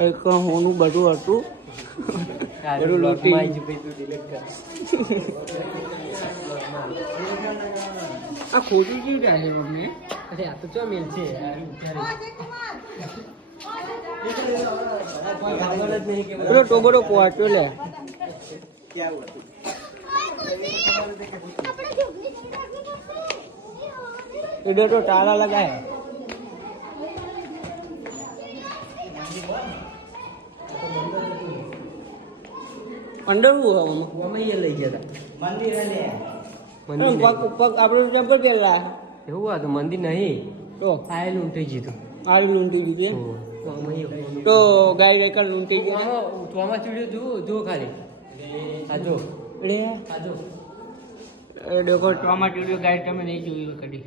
એક હોનું બધું હતું બધું લૂંટી આ ખોટું કેવું ચાલે મમ્મી અરે આ તો ચો મેલ છે પેલો ટોબરો પહોંચ્યો લે इधर तो ताला लगा है अंदर हुआ અમે એ લઈ ગયા મંદિર લે હતા पग पग આપણે ચંપલ પહેરલા એવું હતું મંદિર નહીં તો આ લૂંટી જીધું આ લૂંટી દીધી તો અમે તો ગાય વેકલ લૂંટી ગઈ તો આમાં ચીડ્યું જો ખાલી આ જો રે આ જો देखो टमाटर गाय તમે નહીં જોયું કદી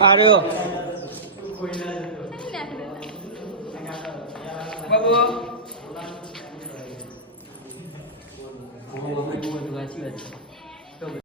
આર્યો બાબુ વાંચી વાત